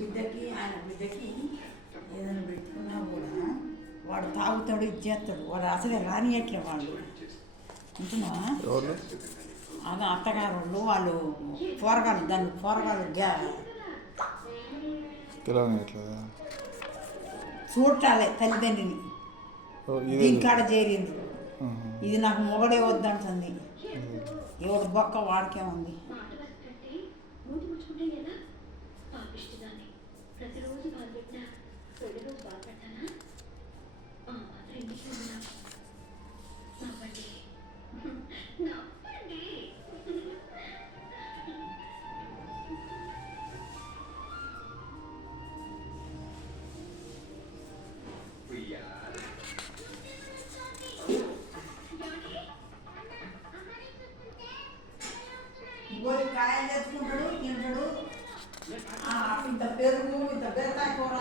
బిడ్డకి ఆయన బిడ్డకి ఏదైనా పెట్టుకున్నా కూడా వాడు తాగుతాడు ఇచ్చేస్తాడు. వాడు అసలే రానియట్లే వాళ్ళు అంటున్నా. అదే అత్తగారు వాళ్ళు పోరగాలు దాన్ని పోరగాలు చూడాలి తల్లిదండ్రిని. దీనికాడ చేరింది. ఇది నాకు మొగడే వద్దంటుంది. ఎవడు బొక్క వాడికే ఉంది. కాయలు తెచ్చుకుంటాడు, తింటాడు. ఇంత పెరుగు, ఇంత బెరకాయ కూర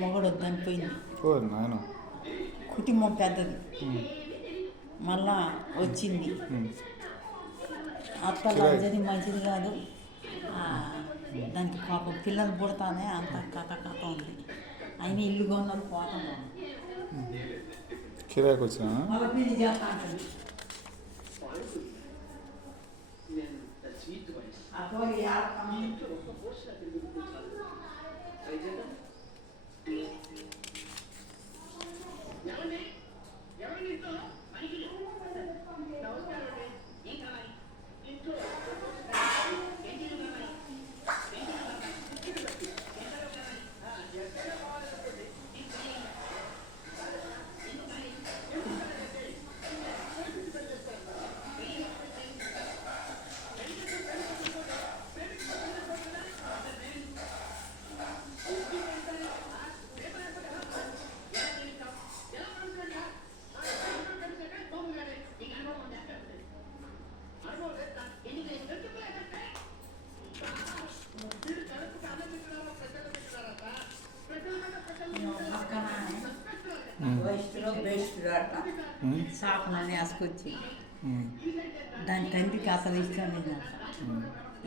మొగడు వద్దని పోయింది. కుటుంబం పెద్దది. మళ్ళా వచ్చింది. అత్తలాజది మంచిది కాదు. దానికి పాపం పిల్లలు పుడతానే అంత కథ ఉంది. అయినా ఇల్లు కొన్నారు పోతాను. కిరాయికి వచ్చిన మళ్ళీ పెళ్లి చేస్తా అంటుంది. సాకులని వేసుకొచ్చి దాని తండ్రికి అసలు ఇష్టం లేదంట.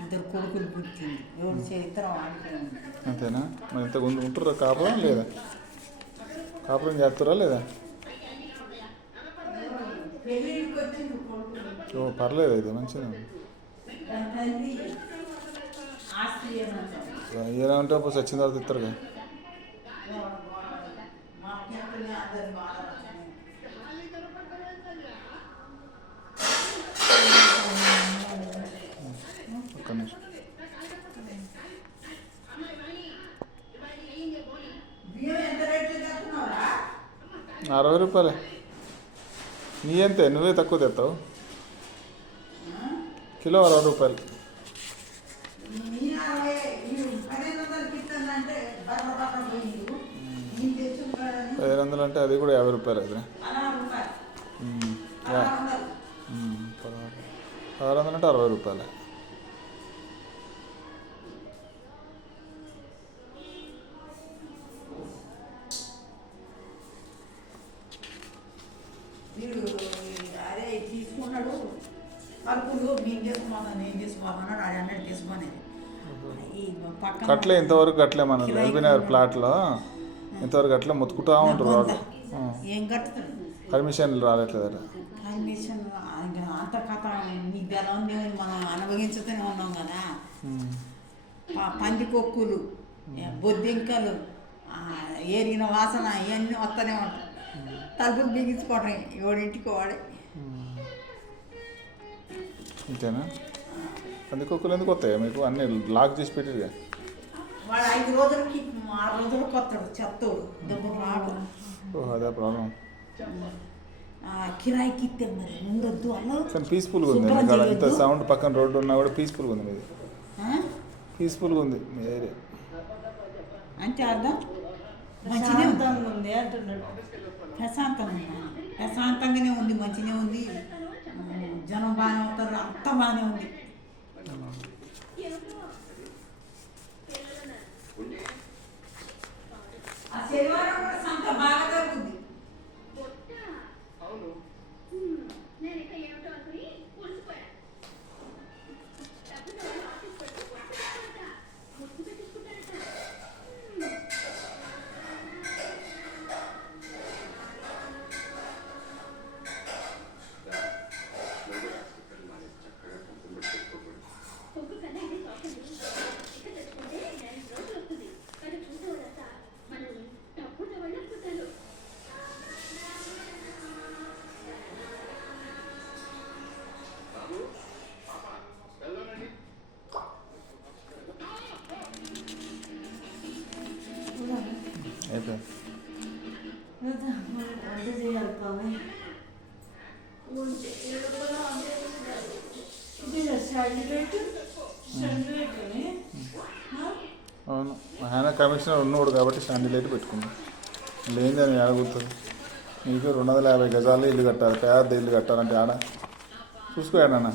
ఇద్దరు కొడుకులు పుట్టింది. ఎవరు చరిత్ర ఆడిపోయింది. అంతేనా? మరి ఇంత ఉంటురా కాపురం లేదా? కాపురం చేస్తారా లేదా? పర్లేదు అయితే మంచిగా ఏమంటే అప్పుడు సచ్చిన తర్వాత ఇస్తారు కదా. ఒక్క నిమిషం. ₹60. నీ అంతే, నువ్వే తక్కువ తెస్తావు. కిలో ₹60. ₹1500 అంటే అది కూడా ₹50 అది. 600 అంటే ₹60. అదే తీసుకున్నాడు కలుపులు. మేము చేసుకోమన్నా నేను చేసుకోమన్నాడు. అది అన్నట్టు తీసుకొని కట్లే ఇంతవరకు కట్టలే మన ఎల్బీనగర్ ప్లాట్లో ఇంతవరకు అట్లా మొత్తుకుంటా ఉంటారు వాళ్ళు. ఏం కట్టుతాడు? పర్మిషన్లు రావట్లేదట. పర్మిషన్ అంత కథ మీకు ఎలా ఉంది? మనం అనుభవించుతూనే ఉన్నాం కదా. పందికొక్కులు, బొద్దింకలు, ఏరిగిన వాసన ఇవన్నీ వస్తూనే ఉంటాయి. తలుపులు బిగించుకోవడం ఎవడింటికి వాడే. అంతేనా? పందికొక్కులు ఎందుకు వస్తాయి మీకు? అన్నీ లాక్ చేసి పెట్టిరుగా. వాడు 5 రోజులకి 6 రోజులకు వస్తాడు చెత్తోడు దెబ్బలు రాడు. ఓహో, అదే ప్రాబ్లం. కిరాయికి ఇస్తే మరి ఉండొద్దు అన్నారు. కానీ పీస్ఫుల్గా ఉంది ఇక్కడ. ఇంత సౌండ్ పక్కన రోడ్డు ఉన్నా కూడా పీస్ఫుల్గా ఉంది మీది. పీస్ఫుల్గా ఉంది మీ ఏరియా. అంటే అర్థం మంచిగా ఉంది అంటున్నాడు. ప్రశాంతంగానే ఉంది, మంచిగానే ఉంది. జనం బాగానే అవుతారు, అంతా బాగానే ఉంది. ఆ శనివారం కూడా సంత బాగా జరుగుతుంది. అవును, ఆయన కమిషనర్ ఉన్నవాడు కాబట్టి శాండీ లైట్ పెట్టుకున్నాం. లేదని ఆడగుతుంది. మీకు 250 గజాలు ఇల్లు కట్టాలి, పెద్ద ఇల్లు కట్టాలంటే ఆడ చూసుకోయాడన్నా.